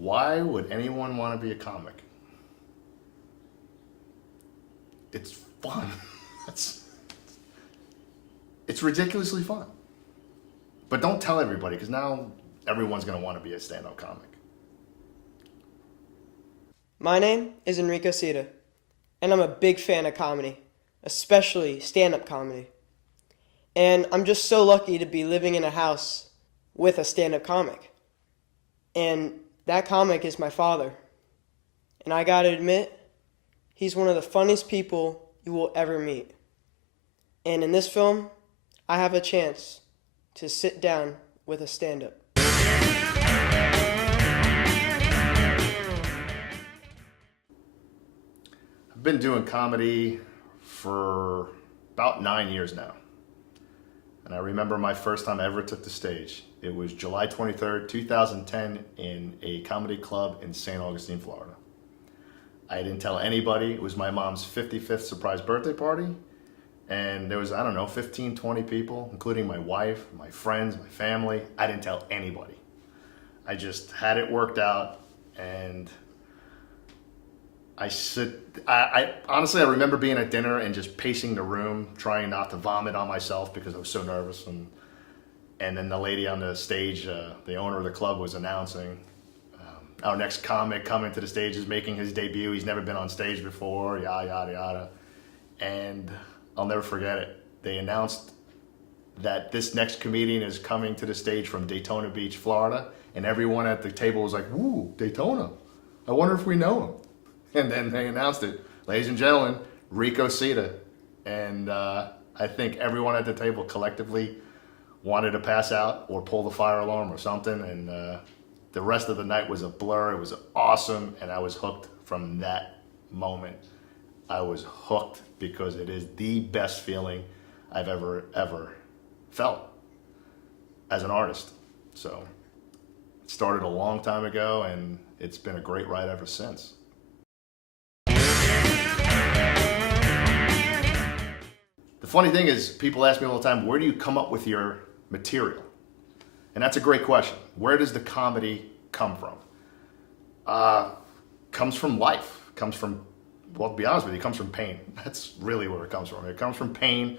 Why would anyone want to be a comic? It's fun. it's, it's ridiculously fun. But don't tell everybody, because now everyone's going to want to be a stand-up comic. My name is Enrico Sita, and I'm a big fan of comedy, especially stand-up comedy. And I'm just so lucky to be living in a house with a stand-up comic. And that comic is my father. And I gotta admit, he's one of the funniest people you will ever meet. And in this film, I have a chance to sit down with a stand-up. I've been doing comedy for about 9 years now. And I remember my first time I ever took the stage. It was July 23rd, 2010 in a comedy club in St. Augustine, Florida. I didn't tell anybody. It was my mom's 55th surprise birthday party. And there was, 15, 20 people, including my wife, my friends, my family. I didn't tell anybody. I just had it worked out, and I honestly remember being at dinner and just pacing the room, trying not to vomit on myself because I was so nervous. And then the lady on the stage, the owner of the club, was announcing our next comic coming to the stage is making his debut. He's never been on stage before, yada, yada, yada. And I'll never forget it. They announced that this next comedian is coming to the stage from Daytona Beach, Florida. And everyone at the table was like, "Ooh, Daytona. I wonder if we know him." And then they announced it. Ladies and gentlemen, Rico Sita. And I think everyone at the table collectively wanted to pass out or pull the fire alarm or something. And the rest of the night was a blur. It was awesome. And I was hooked from that moment. I was hooked because it is the best feeling I've ever felt as an artist. So it started a long time ago, and it's been a great ride ever since. The funny thing is, people ask me all the time, where do you come up with your material? And that's a great question. Where does the comedy come from? Comes from life. Comes from, well, to be honest with you, it comes from pain. That's really where it comes from. It comes from pain,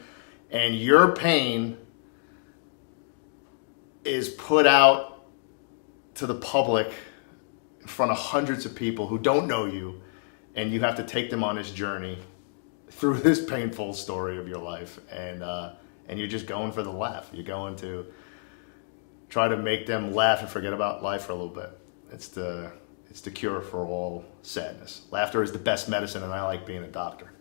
and your pain is put out to the public in front of hundreds of people who don't know you, and you have to take them on this journey through this painful story of your life, and you're just going for the laugh. You're going to try to make them laugh and forget about life for a little bit. It's the cure for all sadness. Laughter is the best medicine, and I like being a doctor.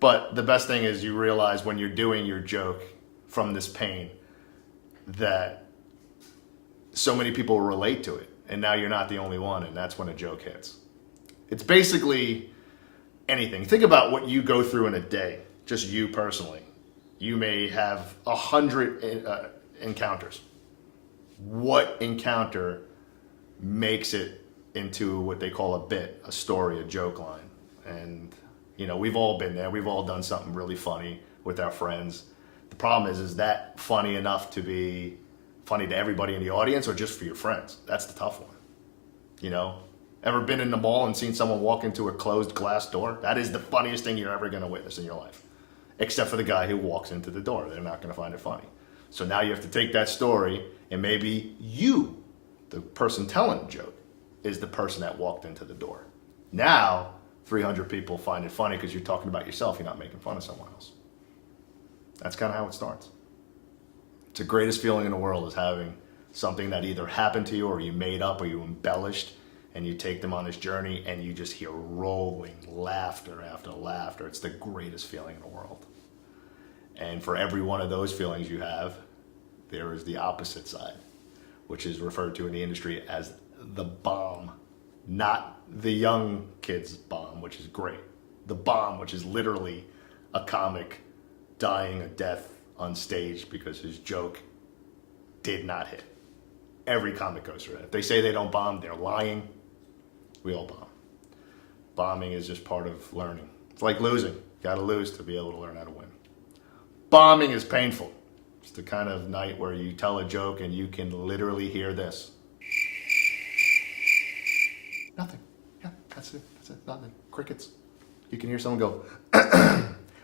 But the best thing is you realize when you're doing your joke from this pain that so many people relate to it, and now you're not the only one, and that's when a joke hits. It's basically anything. Think about what you go through in a day, just you personally. You may have 100 encounters. What encounter makes it into what they call a bit, a story, a joke line? And, we've all been there. We've all done something really funny with our friends. The problem is that funny enough to be funny to everybody in the audience or just for your friends? That's the tough one. Ever been in the mall and seen someone walk into a closed glass door? That is the funniest thing you're ever going to witness in your life. Except for the guy who walks into the door. They're not going to find it funny. So now you have to take that story, and maybe you, the person telling the joke, is the person that walked into the door. Now, 300 people find it funny because you're talking about yourself. You're not making fun of someone else. That's kind of how it starts. It's the greatest feeling in the world is having something that either happened to you or you made up or you embellished, and you take them on this journey and you just hear rolling laughter after laughter. It's the greatest feeling in the world. And for every one of those feelings you have, there is the opposite side, which is referred to in the industry as the bomb. Not the young kids' bomb, which is great. The bomb, which is literally a comic dying a death on stage because his joke did not hit. Every comic goes through that. If they say they don't bomb, they're lying. We all bomb. Bombing is just part of learning. It's like losing. You gotta lose to be able to learn how to win. Bombing is painful. It's the kind of night where you tell a joke and you can literally hear this. Nothing. Yeah, that's it. That's it. Nothing. Crickets. You can hear someone go.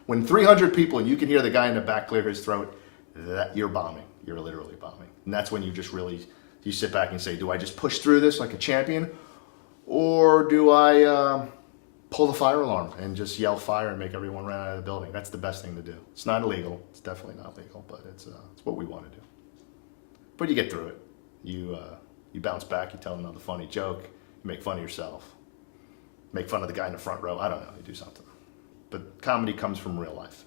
When 300 people, you can hear the guy in the back clear his throat, that you're bombing. You're literally bombing. And that's when you just really, you sit back and say, do I just push through this like a champion? Or do I pull the fire alarm and just yell fire and make everyone run out of the building? That's the best thing to do. It's not illegal. It's definitely not legal, but it's what we want to do. But you get through it. You bounce back. You tell another funny joke. You make fun of yourself. Make fun of the guy in the front row. I don't know. You do something. But comedy comes from real life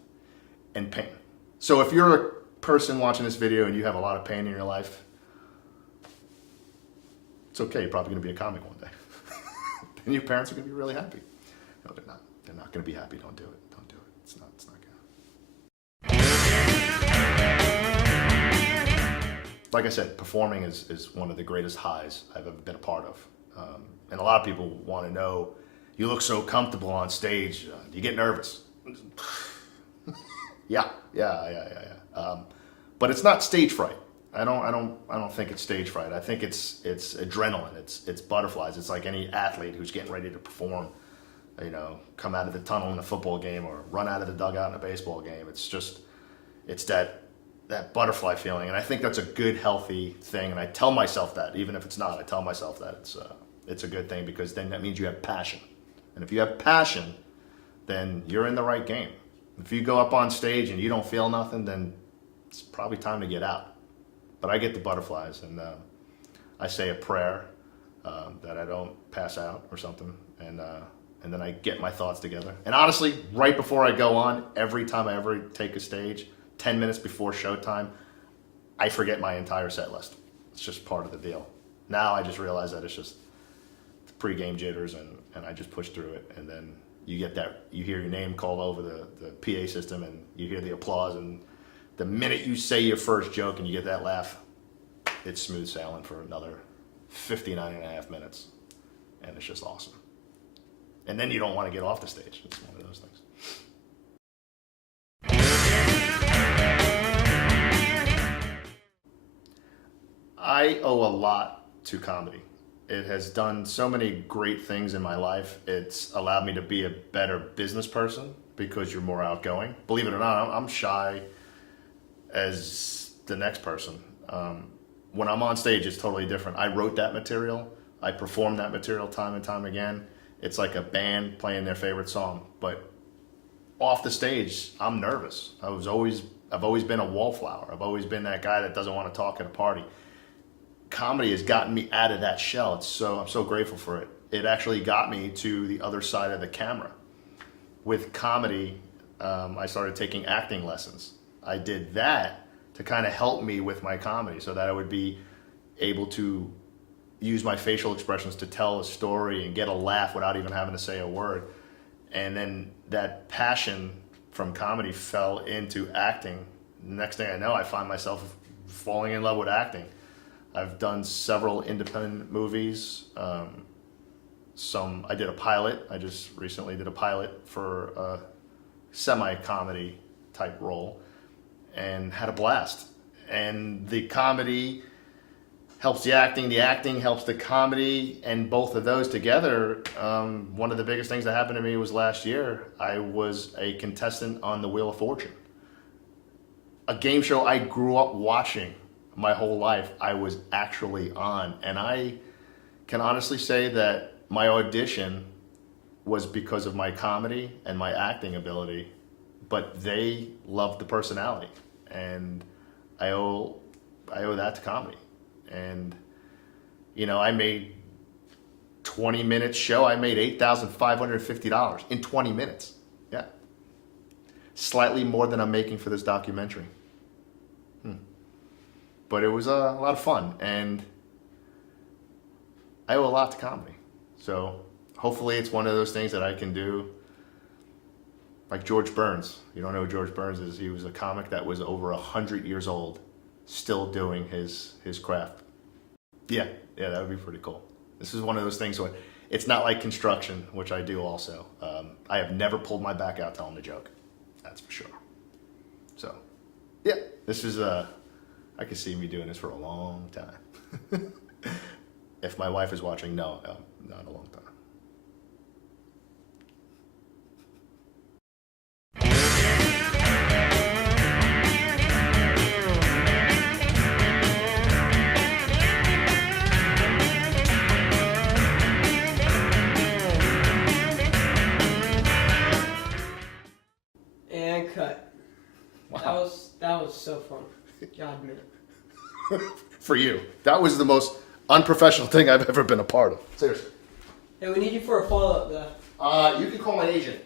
and pain. So if you're a person watching this video and you have a lot of pain in your life, it's okay. You're probably going to be a comic one day. And your parents are going to be really happy. No, they're not. They're not going to be happy. Don't do it. Don't do it. It's not good. Like I said, performing is one of the greatest highs I've ever been a part of. And a lot of people want to know, you look so comfortable on stage. Do you get nervous? Yeah. But it's not stage fright. I don't think it's stage fright. I think it's adrenaline. It's butterflies. It's like any athlete who's getting ready to perform. You know, come out of the tunnel in a football game or run out of the dugout in a baseball game. It's that butterfly feeling, and I think that's a good, healthy thing. And I tell myself that, even if it's not, I tell myself that it's a good thing, because then that means you have passion. And if you have passion, then you're in the right game. If you go up on stage and you don't feel nothing, then it's probably time to get out. But I get the butterflies, and I say a prayer that I don't pass out or something, and then I get my thoughts together. And honestly, right before I go on, every time I ever take a stage, 10 minutes before showtime, I forget my entire set list. It's just part of the deal. Now I just realize that it's just the pregame jitters, and I just push through it. And then you get that, you hear your name called over the PA system, and you hear the applause, and the minute you say your first joke and you get that laugh, it's smooth sailing for another 59 and a half minutes. And it's just awesome. And then you don't want to get off the stage. It's one of those things. I owe a lot to comedy. It has done so many great things in my life. It's allowed me to be a better business person because you're more outgoing. Believe it or not, I'm shy as the next person. When I'm on stage, it's totally different. I wrote that material. I performed that material time and time again. It's like a band playing their favorite song. But off the stage, I'm nervous. I've always been a wallflower. I've always been that guy that doesn't want to talk at a party. Comedy has gotten me out of that shell. I'm so grateful for it. It actually got me to the other side of the camera. With comedy, I started taking acting lessons. I did that to kind of help me with my comedy, so that I would be able to use my facial expressions to tell a story and get a laugh without even having to say a word. And then that passion from comedy fell into acting. Next thing I know, I find myself falling in love with acting. I've done several independent movies. I did a pilot. I just recently did a pilot for a semi-comedy type role and had a blast. And the comedy helps the acting helps the comedy, and both of those together, one of the biggest things that happened to me was last year. I was a contestant on the Wheel of Fortune, a game show I grew up watching my whole life. I was actually on, and I can honestly say that my audition was because of my comedy and my acting ability, but they loved the personality, and I owe that to comedy. And I made 20-minute show. I made $8,550 in 20 minutes. Yeah, slightly more than I'm making for this documentary. But it was a lot of fun, and I owe a lot to comedy. So hopefully it's one of those things that I can do like George Burns. You don't know who George Burns is? He was a comic that was over 100 years old, still doing his craft. Yeah, that would be pretty cool. This is one of those things where it's not like construction, which I do also. I have never pulled my back out telling a joke. That's for sure. So, yeah, this is I can see me doing this for a long time. If my wife is watching, no, not in a long time. And cut. Wow. That was so fun. God, man. For you, that was the most unprofessional thing I've ever been a part of. Seriously. Hey, we need you for a follow-up, though. You can call my agent.